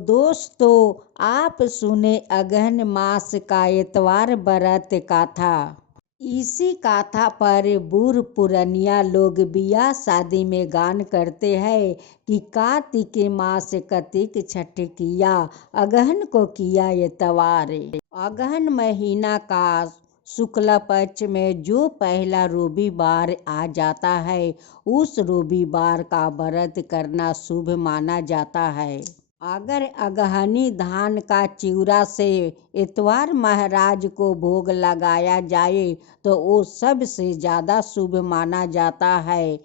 दोस्तों, आप सुने अगहन मास का इतवार व्रत कथा। इसी कथा पर बूढ़ पुरनिया लोग बियाह शादी में गान करते हैं कि कार्तिक के मास कतिक छठ किया, अगहन को किया इतवार। अगहन महीना का शुक्ल पक्ष में जो पहला रविवार आ जाता है, उस रविवार का व्रत करना शुभ माना जाता है। अगर अगहनी धान का चिवड़ा से इतवार महाराज को भोग लगाया जाए तो वो सबसे ज़्यादा शुभ माना जाता है।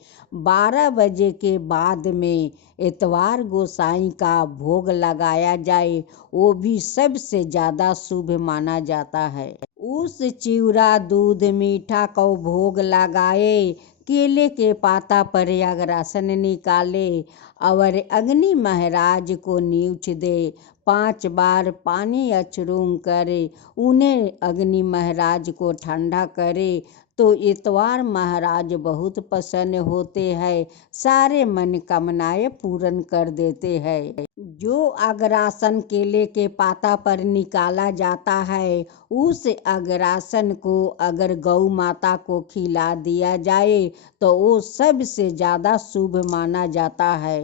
12 बजे के बाद में इतवार गोसाई का भोग लगाया जाए, वो भी सबसे ज़्यादा शुभ माना जाता है। उस चिवड़ा दूध मीठा को भोग लगाए, केले के पाता पर अग्रासन निकाले और अग्नि महाराज को नीउछ दे, 5 बार पानी अछरूंग करे, उन्हें अग्नि महाराज को ठंडा करे तो इतवार महाराज बहुत प्रसन्न होते हैं, सारे मनोकामनाएं पूर्ण कर देते हैं। जो अग्रासन केले के पाता पर निकाला जाता है, उस अग्रासन को अगर गौ माता को खिला दिया जाए तो वो सबसे ज़्यादा शुभ माना जाता है।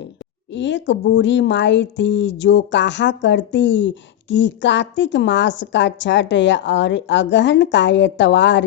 एक बूढ़ी माई थी जो कहा करती कि कार्तिक मास का छठ और अगहन का इतवार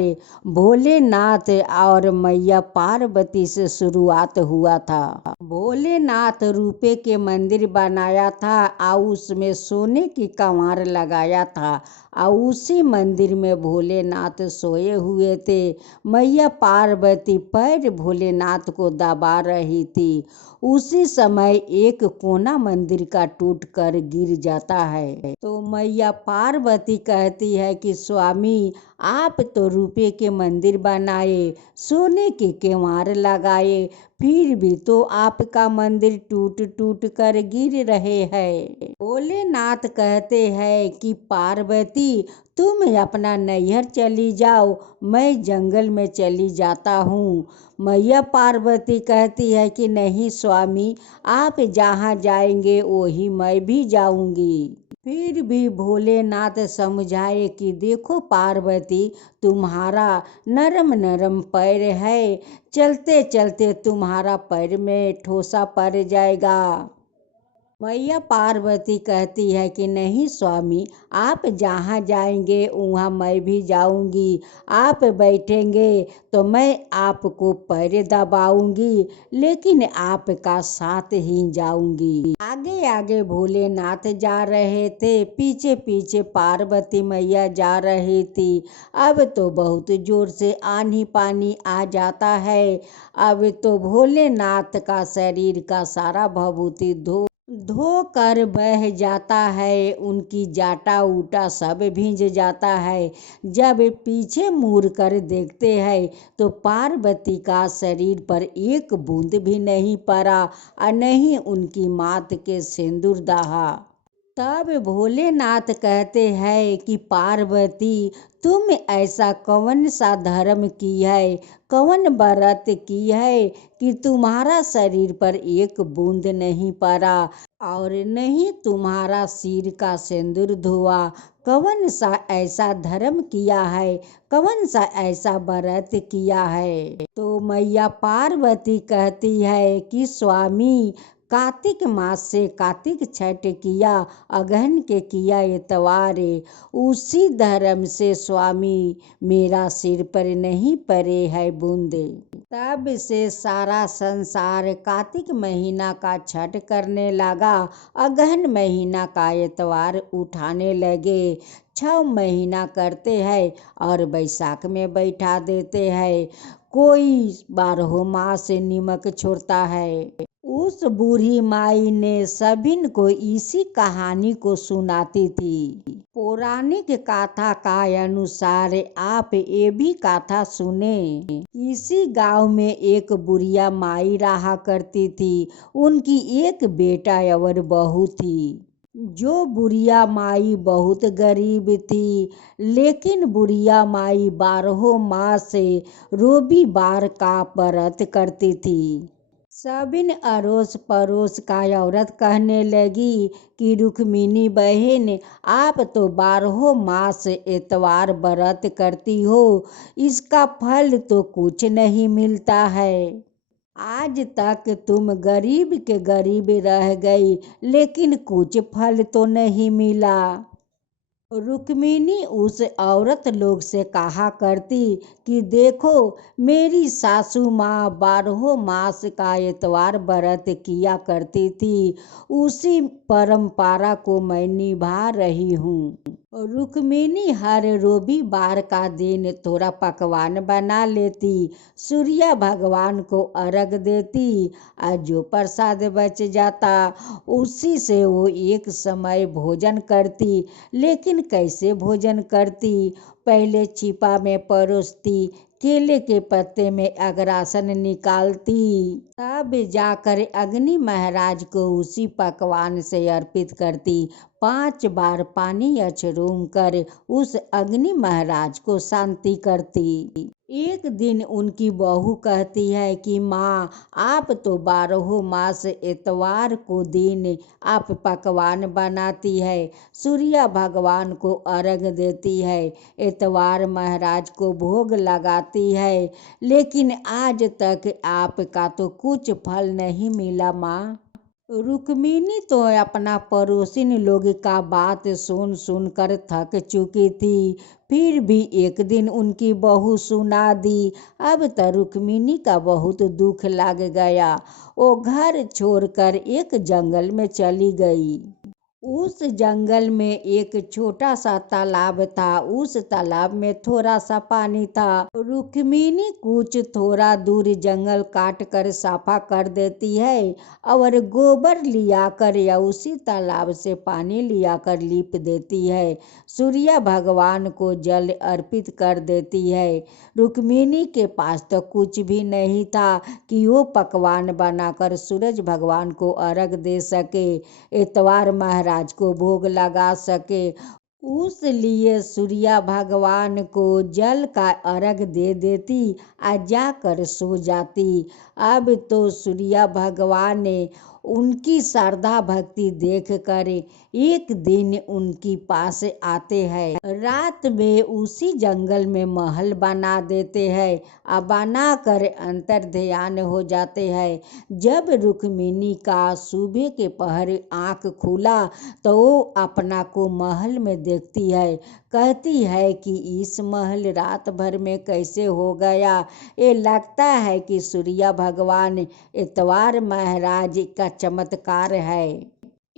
भोलेनाथ और मैया पार्वती से शुरुआत हुआ था। भोलेनाथ रुपये के मंदिर बनाया था और उसमें सोने की कंवार लगाया था और उसी मंदिर में भोलेनाथ सोए हुए थे। मैया पार्वती पैर भोलेनाथ को दबा रही थी। उसी समय एक कोना मंदिर का टूट कर गिर जाता है तो मैया पार्वती कहती है कि स्वामी, आप तो रुपये के मंदिर बनाए, सोने के केवाड़ लगाए, फिर भी तो आपका मंदिर टूट टूट कर गिर रहे हैं। भोलेनाथ कहते हैं कि पार्वती, तुम अपना नैहर चली जाओ, मैं जंगल में चली जाता हूँ। मैया पार्वती कहती है कि नहीं स्वामी, आप जहाँ जाएंगे वही मैं भी जाऊंगी। फिर भी भोलेनाथ समझाए कि देखो पार्वती, तुम्हारा नरम नरम पैर है, चलते चलते तुम्हारा पैर में ठोसा पड़ जाएगा। मैया पार्वती कहती है कि नहीं स्वामी, आप जहाँ जाएंगे वहाँ मैं भी जाऊंगी, आप बैठेंगे तो मैं आपको पैर दबाऊंगी, लेकिन आपका साथ ही जाऊंगी। आगे आगे भोलेनाथ जा रहे थे, पीछे पीछे पार्वती मैया जा रही थी। अब तो बहुत जोर से आंधी पानी आ जाता है। अब तो भोलेनाथ का शरीर का सारा भभूति धो कर बह जाता है, उनकी जाटा ऊटा सब भींज जाता है। जब पीछे मुड़ कर देखते हैं तो पार्वती का शरीर पर एक बूंद भी नहीं पड़ा और नहीं उनकी माथ के सिंदूर दहा। तब भोलेनाथ कहते हैं कि पार्वती, तुम ऐसा कौन सा धर्म की है, कौन व्रत की है कि तुम्हारा शरीर पर एक बूंद नहीं पड़ा और नहीं तुम्हारा सिर का सिंदूर धोआ। कौन सा ऐसा धर्म किया है, कौन सा ऐसा व्रत किया है। तो मैया पार्वती कहती है कि स्वामी, कार्तिक मास से कार्तिक छठ किया, अगहन के किया इतवार, उसी धर्म से स्वामी मेरा सिर पर नहीं पड़े है बूंदे। तब से सारा संसार कार्तिक महीना का छठ करने लगा, अगहन महीना का इतवार उठाने लगे। 6 महीना करते हैं और बैसाख में बैठा देते हैं। कोई 12 मास नमक छोड़ता है। उस बूढ़ी माई ने सभिन को इसी कहानी को सुनाती थी। पौराणिक कथा का अनुसार आप ये भी कथा सुने। इसी गांव में एक बुढ़िया माई रहा करती थी। उनकी एक बेटा और बहू थी। जो बुढ़िया माई बहुत गरीब थी, लेकिन बुढ़िया माई 12 मास से रविवार का व्रत करती थी। सबिन अड़ोस पड़ोस का औरत कहने लगी कि रुक्मिणी बहन, आप तो 12 मास एतवार व्रत करती हो, इसका फल तो कुछ नहीं मिलता है। आज तक तुम गरीब के गरीब रह गई, लेकिन कुछ फल तो नहीं मिला। रुक्मिणी उस औरत लोग से कहा करती कि देखो, मेरी सासू माँ 12 मास का एतवार व्रत किया करती थी, उसी परंपरा को मैं निभा रही हूँ। रुक्मिणी हर रविवार का दिन थोड़ा पकवान बना लेती, सूर्य भगवान को अर्घ देती और जो प्रसाद बच जाता उसी से वो एक समय भोजन करती। लेकिन कैसे भोजन करती? पहले छिपा में परोसती, केले के पत्ते में अग्रासन निकालती, तब जाकर अग्नि महाराज को उसी पकवान से अर्पित करती। 5 बार पानी अछरूम कर उस अग्नि महाराज को शांति करती। एक दिन उनकी बहू कहती है कि माँ, आप तो 12 मास एतवार को दिन आप पकवान बनाती है, सूर्य भगवान को अर्घ देती है, एतवार महाराज को भोग लगाती है, लेकिन आज तक आपका तो कुछ फल नहीं मिला माँ। रुक्मिणी तो अपना पड़ोसिन लोग का बात सुन सुन कर थक चुकी थी, फिर भी एक दिन उनकी बहू सुना दी। अब तो रुक्मिणी का बहुत दुख लग गया। वो घर छोड़कर एक जंगल में चली गई। उस जंगल में एक छोटा सा तालाब था, उस तालाब में थोड़ा सा पानी था। रुक्मिणी कुछ थोड़ा दूर जंगल काट कर साफा कर देती है और गोबर लिया कर या उसी तालाब से पानी लिया कर लीप देती है, सूर्य भगवान को जल अर्पित कर देती है। रुक्मिणी के पास तो कुछ भी नहीं था कि वो पकवान बनाकर सूरज भगवान को अर्घ दे सके, एतवार महाराज को भोग लगा सके। उस लिए सूर्य भगवान को जल का अर्घ दे देती और जाकर सो जाती। अब तो सूर्य भगवान ने उनकी श्रद्धा भक्ति देखकर एक दिन उनकी पास आते हैं। रात में उसी जंगल में महल बना देते हैं और बनाकर अंतर ध्यान हो जाते हैं। जब रुक्मिणी का सुबह के पहर आँख खुला तो वो अपना को महल में देखती है, कहती है कि इस महल रात भर में कैसे हो गया। ये लगता है कि सूर्य भगवान एतवार महाराज का चमत्कार है।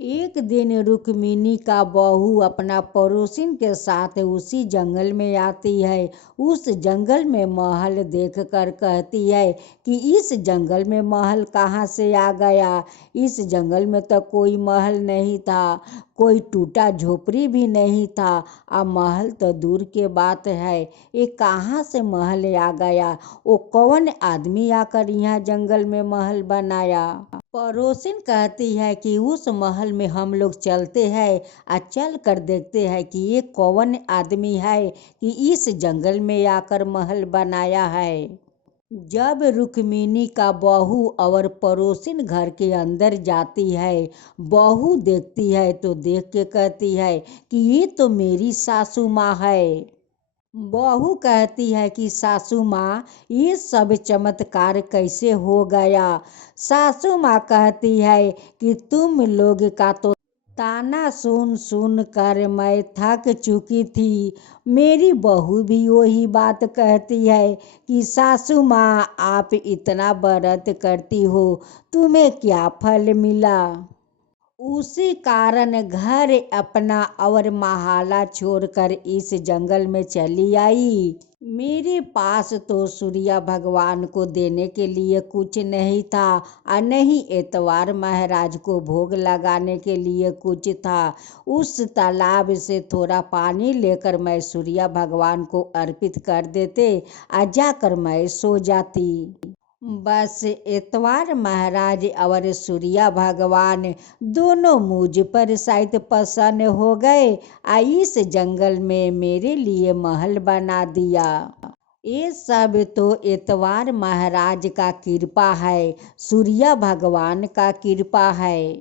एक दिन रुक्मिणी का बहू अपना पड़ोसिन के साथ उसी जंगल में आती है। उस जंगल में महल देखकर कहती है कि इस जंगल में महल कहाँ से आ गया। इस जंगल में तो कोई महल नहीं था, कोई टूटा झोपड़ी भी नहीं था, और महल तो दूर के बात है, ये कहाँ से महल आ गया। वो कौन आदमी आकर यहाँ जंगल में महल बनाया। पड़ोसिन कहती है कि उस महल में हम लोग चलते हैं और चल कर देखते हैं कि ये कौन आदमी है कि इस जंगल में आकर महल बनाया है। जब रुक्मिणी का बहू और पड़ोसिन घर के अंदर जाती है, बहू देखती है तो देख के कहती है कि ये तो मेरी सासू माँ है। बहू कहती है कि सासू माँ, ये सब चमत्कार कैसे हो गया। सासू माँ कहती है कि तुम लोग का तो ताना सुन सुन कर मैं थक चुकी थी। मेरी बहू भी वही बात कहती है कि सासू माँ, आप इतना व्रत करती हो, तुम्हें क्या फल मिला। उसी कारण घर अपना और महाला छोड़कर इस जंगल में चली आई। मेरे पास तो सूर्य भगवान को देने के लिए कुछ नहीं था और नहीं एतवार महाराज को भोग लगाने के लिए कुछ था। उस तालाब से थोड़ा पानी लेकर मैं सूर्य भगवान को अर्पित कर देते और जाकर मैं सो जाती। बस एतवार महाराज और सूर्य भगवान दोनों मुझ पर शायद प्रसन्न हो गए और इस जंगल में मेरे लिए महल बना दिया। ये सब तो इतवार महाराज का कृपा है, सूर्य भगवान का कृपा है।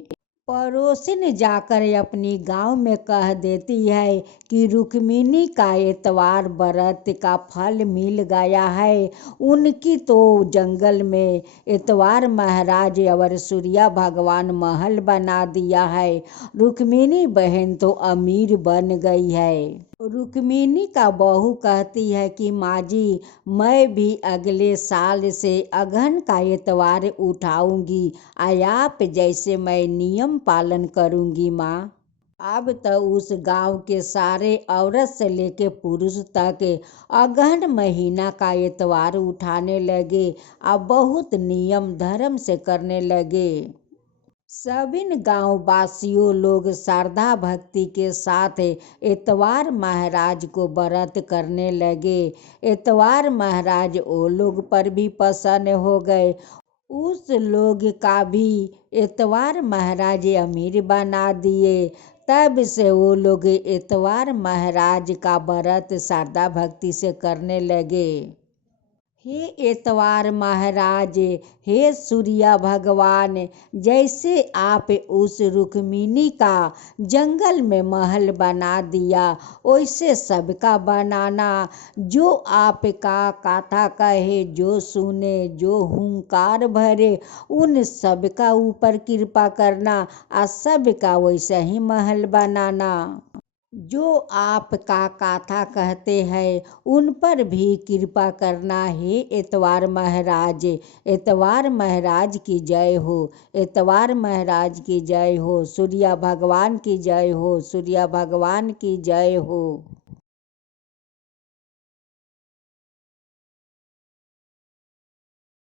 पड़ोसिन जाकर अपनी गांव में कह देती है कि रुक्मिणी का इतवार व्रत का फल मिल गया है। उनकी तो जंगल में इतवार महाराज और सूर्य भगवान महल बना दिया है। रुक्मिणी बहन तो अमीर बन गई है। रुक्मिणी का बहू कहती है कि माँ जी, मैं भी अगले साल से अगहन का इतवार उठाऊंगी, आप जैसे मैं नियम पालन करूंगी माँ। अब तो उस गांव के सारे औरत से लेके पुरुष तक अगहन महीना का इतवार उठाने लगे, अब बहुत नियम धर्म से करने लगे। सभी गांव वासियों लोग श्रद्धा भक्ति के साथ इतवार महाराज को व्रत करने लगे। इतवार महाराज वो लोग पर भी प्रसन्न हो गए। उस लोग का भी इतवार महाराज अमीर बना दिए। तब से वो लोग इतवार महाराज का व्रत श्रद्धा भक्ति से करने लगे। हे इतवार महाराज, हे सूर्य भगवान, जैसे आप उस रुक्मिणी का जंगल में महल बना दिया, वैसे सबका बनाना। जो आपका कथा कहे, जो सुने, जो हुंकार भरे, उन सबका ऊपर कृपा करना और सबका वैसे ही महल बनाना। जो आपका कथा कहते हैं उन पर भी कृपा करना है इतवार महाराज। इतवार महाराज की जय हो, इतवार महाराज की जय हो, सूर्य भगवान की जय हो, सूर्य भगवान की जय हो।